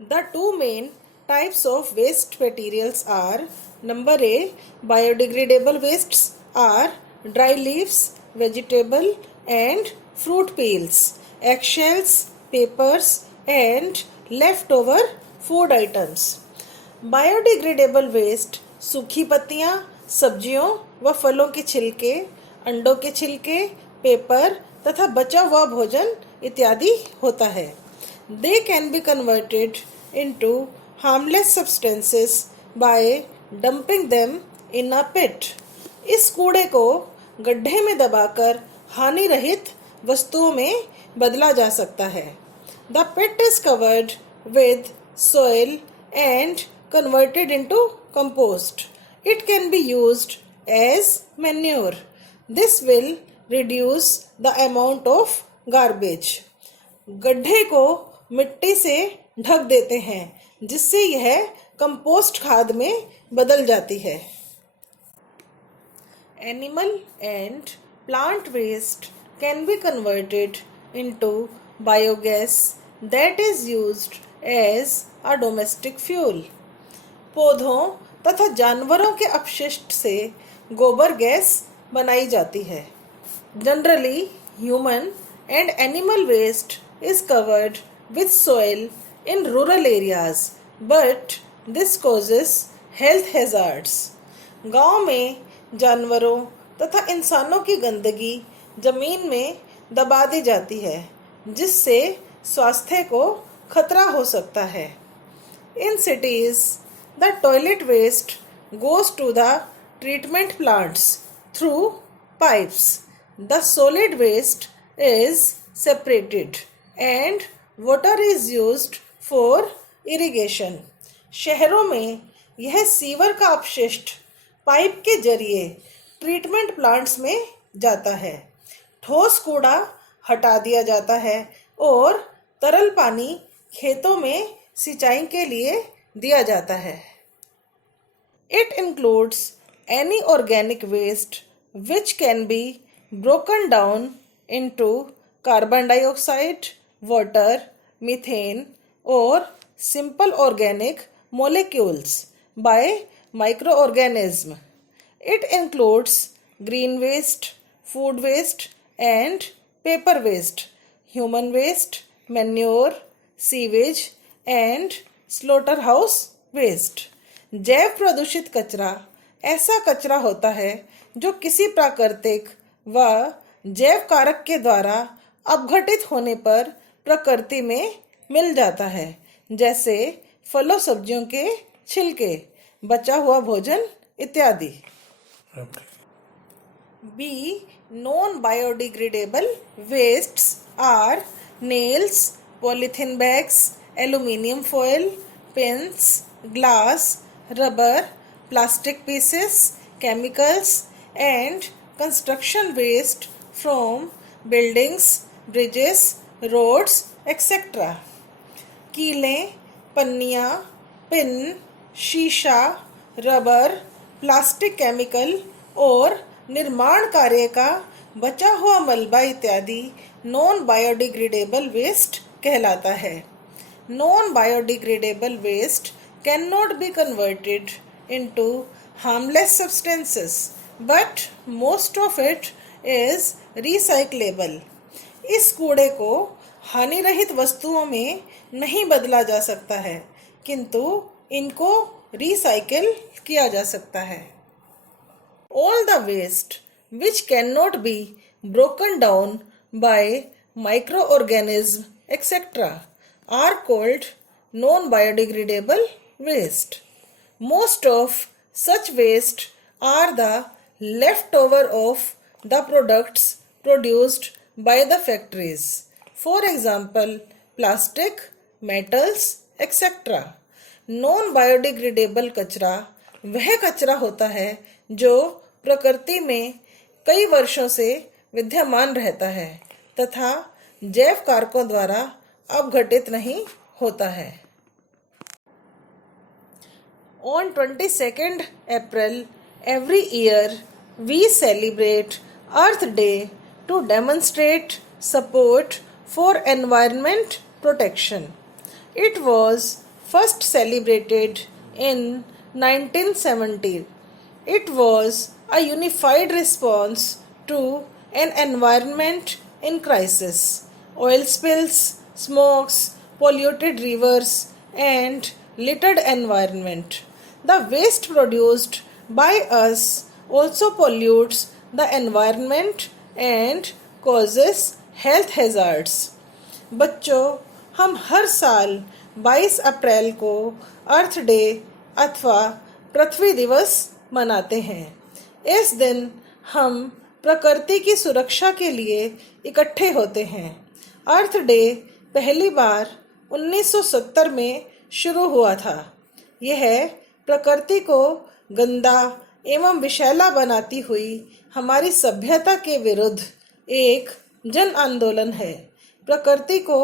The two main types of waste materials are: number A, biodegradable wastes are dry leaves, vegetable and fruit peels, eggshells, papers and leftover food items. Biodegradable waste सूखी पत्तियां, सब्जियों व फलों के छिलके, अंडों के छिलके, पेपर तथा बचा हुआ भोजन इत्यादि होता है. They can be converted into harmless substances by dumping them in a pit. इस कूड़े को गड्ढे में दबाकर हानि रहित वस्तुओं में बदला जा सकता है. The pit is covered with soil and converted into compost. It can be used as manure. This will reduce the amount of garbage. गड्ढे को मिट्टी से ढक देते हैं जिससे यह कंपोस्ट खाद में बदल जाती है. Animal and plant waste can be converted into biogas that is used as a domestic fuel. पौधों तथा जानवरों के अपशिष्ट से गोबर गैस बनाई जाती है. Generally, human and animal waste is covered with soil in rural areas, but this causes health hazards. गांव में जानवरों तथा इंसानों की गंदगी जमीन में दबा दी जाती है जिससे स्वास्थ्य को खतरा हो सकता है. In cities, the toilet waste goes to the treatment plants through pipes. The solid waste is separated and water is used for irrigation. शहरों में यह सीवर का अपशिष्ट पाइप के जरिए ट्रीटमेंट प्लांट्स में जाता है. ठोस कूड़ा हटा दिया जाता है और तरल पानी खेतों में सिंचाई के लिए दिया जाता है. It includes any organic waste which can be broken down into carbon dioxide, water, methane or simple organic molecules by microorganism. It includes green waste, food waste and paper waste, human waste, manure, sewage and slaughterhouse waste. जैव प्रदूषित कचरा ऐसा कचरा होता है जो किसी प्राकृतिक व जैव कारक के द्वारा अपघटित होने पर प्रकृति में मिल जाता है, जैसे फलों सब्जियों के छिलके, बचा हुआ भोजन इत्यादि. B. Non-biodegradable wastes are nails, polythene bags, aluminium foil, pins, glass, rubber, plastic pieces, chemicals and construction waste from buildings, bridges, roads, etc. कीलें, पन्नियाँ, पिन, शीशा, रबर, प्लास्टिक केमिकल और निर्माण कार्य का बचा हुआ मलबा इत्यादि नॉन बायोडिग्रेडेबल वेस्ट कहलाता है. Non biodegradable waste can not be converted into harmless substances but most of it is recyclable. इस कूड़े को हानि रहित वस्तुओं में नहीं बदला जा सकता है किंतु इनको रिसाइकिल किया जा सकता है. All the waste which cannot be broken down by microorganisms etc. are called non-biodegradable waste. Most of such waste are the leftover of the products produced by the factories. For example, plastic, metals, etc. Non-biodegradable कचरा वह कचरा होता है जो प्रकृति में कई वर्षों से विद्यमान रहता है तथा जैव कारकों द्वारा अपघटित नहीं होता है. On 22nd April every year we celebrate Earth Day to demonstrate support for environment protection. It was first celebrated in 1970. It was a unified response to an environment in crisis. Oil spills, smokes, polluted rivers, and littered environment. The waste produced by us also pollutes the environment and causes health hazards. बच्चों, हम हर साल 22 अप्रैल को अर्थ day अथवा पृथ्वी दिवस मनाते हैं। इस दिन हम प्रकृति की सुरक्षा के लिए इकट्ठे होते हैं। अर्थ डे पहली बार 1970 में शुरू हुआ था। यह प्रकृति को गंदा एवं विषैला बनाती हुई हमारी सभ्यता के विरुद्ध एक जन आंदोलन है। प्रकृति को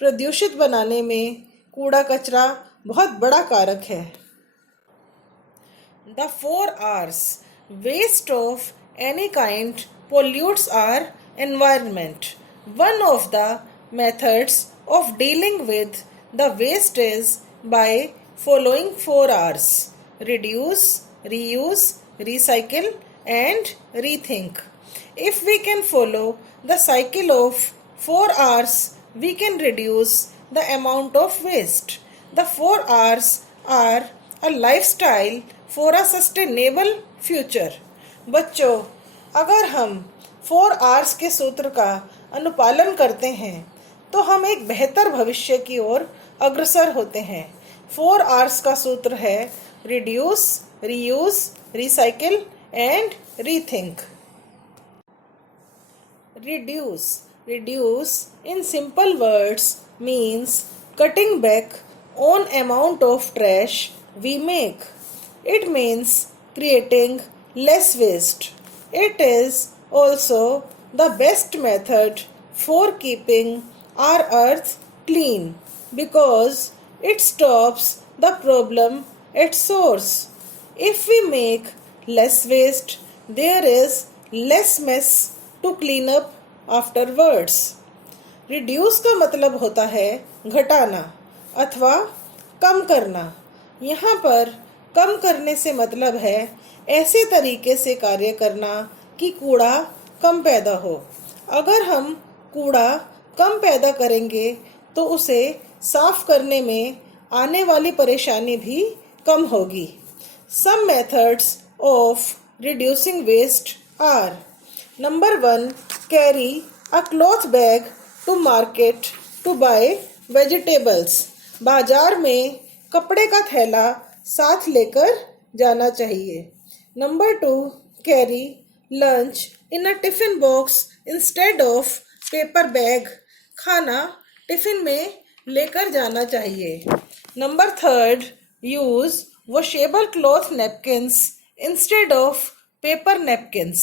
प्रदूषित बनाने में कूड़ा कचरा बहुत बड़ा कारक है। The 4 R's waste of any kind pollutes our environment. One of the methods of dealing with the waste is by following 4 R's: reduce, reuse, recycle, and rethink. If we can follow the cycle of 4 R's, we can reduce the amount of waste. The 4 R's are a lifestyle for a sustainable future. बच्चों, अगर हम 4 R's के सूत्र का अनुपालन करते हैं तो हम एक बेहतर भविष्य की ओर अग्रसर होते हैं। 4 R's का सूत्र है reduce, reuse, recycle and rethink. Reduce in simple words means cutting back on amount of trash we make. It means creating less waste. It is also the best method for keeping our earth clean because it stops the problem at source. If we make less waste, there is less mess to clean up afterwards. Reduce का मतलब होता है घटाना अथवा कम करना। यहाँ पर कम करने से मतलब है ऐसे तरीके से कार्य करना कि कूड़ा कम पैदा हो। अगर हम कूड़ा कम पैदा करेंगे तो उसे साफ करने में आने वाली परेशानी भी कम होगी। Some methods of reducing waste are: Number 1, carry a cloth bag to market to buy vegetables. बाजार में कपड़े का थैला साथ लेकर जाना चाहिए। Number 2, carry lunch in a tiffin box instead of paper bag. खाना टिफिन में लेकर जाना चाहिए। Number 3, use washable cloth napkins instead of paper napkins.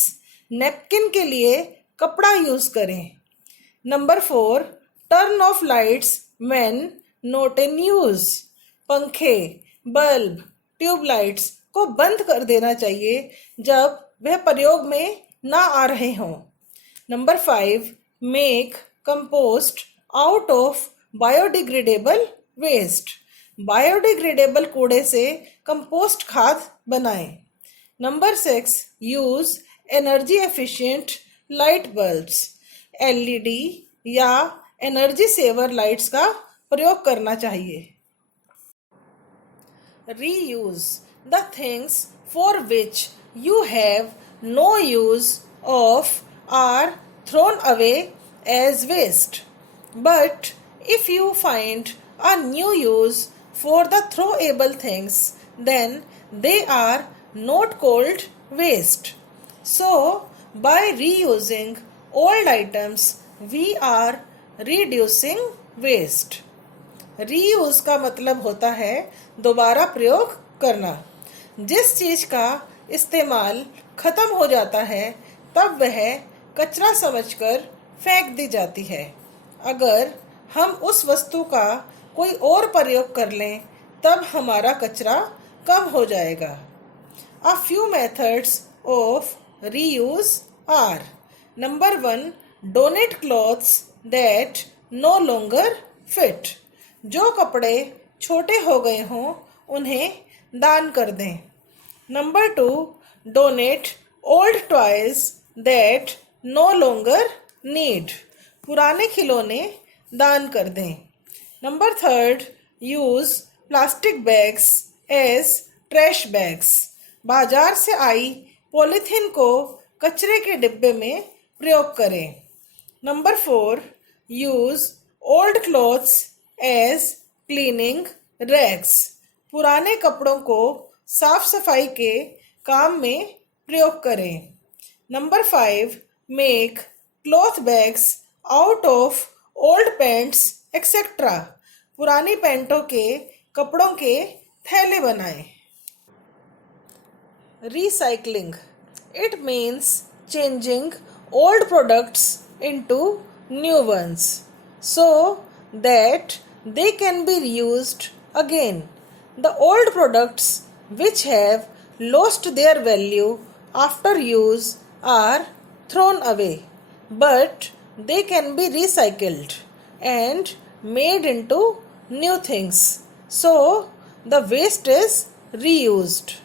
Napkin के लिए कपड़ा यूज करें। Number 4, turn off lights when not in use. पंखे, बल्ब, ट्यूबलाइट्स को बंद कर देना चाहिए जब वह प्रयोग में ना आ रहे हों। Number 5, make compost out of biodegradable waste. Biodegradable कूड़े से कंपोस्ट खाद बनाएं। Number 6, use energy efficient light bulbs. LED या एनर्जी सेवर लाइट्स का प्रयोग करना चाहिए। Reuse the things for which you have no use of or thrown away as waste, but if you find a new use for the throwable things, then they are not called waste. So, by reusing old items, we are reducing waste. Reuse का मतलब होता है दोबारा प्रयोग करना। जिस चीज़ का इस्तेमाल खत्म हो जाता है तब वह कचरा समझकर फेंक दी जाती है। अगर हम उस वस्तु का कोई और प्रयोग कर लें तब हमारा कचरा कम हो जाएगा। A few methods of reuse are: Number 1, donate clothes that no longer fit. जो कपड़े छोटे हो गए हों उन्हें दान कर दें। Number 2, donate old toys that no longer need. पुराने खिलौने दान कर दें। Number 3, use plastic bags as trash bags. बाजार से आई पॉलीथीन को कचरे के डिब्बे में प्रयोग करें। Number 4, use old clothes as cleaning rags. पुराने कपड़ों को साफ सफाई के काम में प्रयोग करें। Number 5, make cloth bags out of old pants etcetera. पुरानी पैंटों के कपड़ों के थैले बनाएं। Recycling. It means changing old products into new ones so that they can be reused again. The old products which have lost their value after use are thrown away, but they can be recycled and made into new things. So the waste is reused.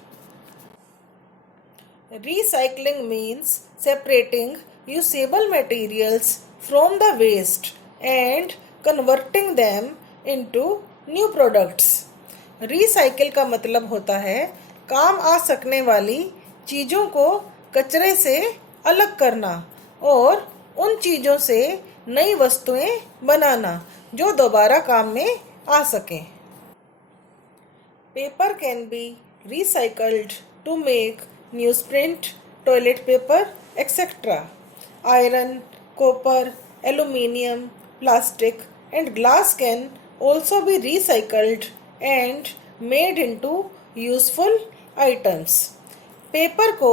Recycling means separating usable materials from the waste and converting them into new products. Recycle का मतलब होता है काम आ सकने वाली चीज़ों को कचरे से अलग करना और उन चीज़ों से नई वस्तुएं बनाना जो दोबारा काम में आ सकें। Paper can be recycled to make newsprint, toilet paper, etc. Iron, copper, aluminium, plastic, and glass can also be recycled and made into useful items. Paper को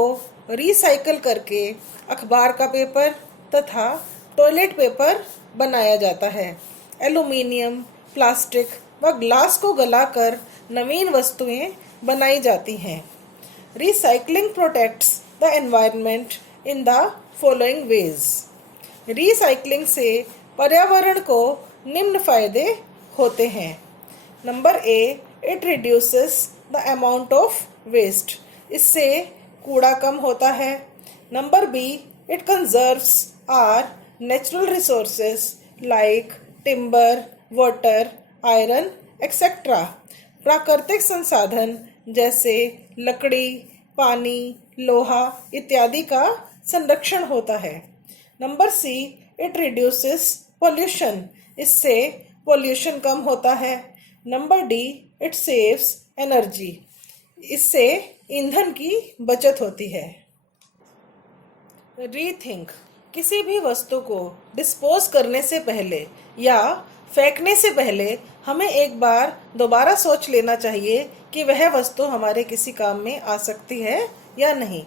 रिसाइकल करके अखबार का पेपर तथा टॉयलेट पेपर बनाया जाता है। एल्यूमीनियम, प्लास्टिक व glass को गलाकर नवीन वस्तुएं बनाई जाती हैं। Recycling protects the environment in the following ways. Recycling से पर्यावरण को निम्न फायदे होते हैं। Number A, it reduces the amount of waste. इससे कूड़ा कम होता है। Number B, it conserves our natural resources like timber, water, iron, etc. प्राकृतिक संसाधन जैसे लकड़ी, पानी, लोहा इत्यादि का संरक्षण होता है। Number C, it reduces pollution. इससे पोल्यूशन कम होता है। Number D, it saves energy. इससे ईंधन की बचत होती है। रीथिंक, किसी भी वस्तु को डिस्पोज करने से पहले या फेंकने से पहले हमें एक बार दोबारा सोच लेना चाहिए कि वह वस्तु हमारे किसी काम में आ सकती है या नहीं।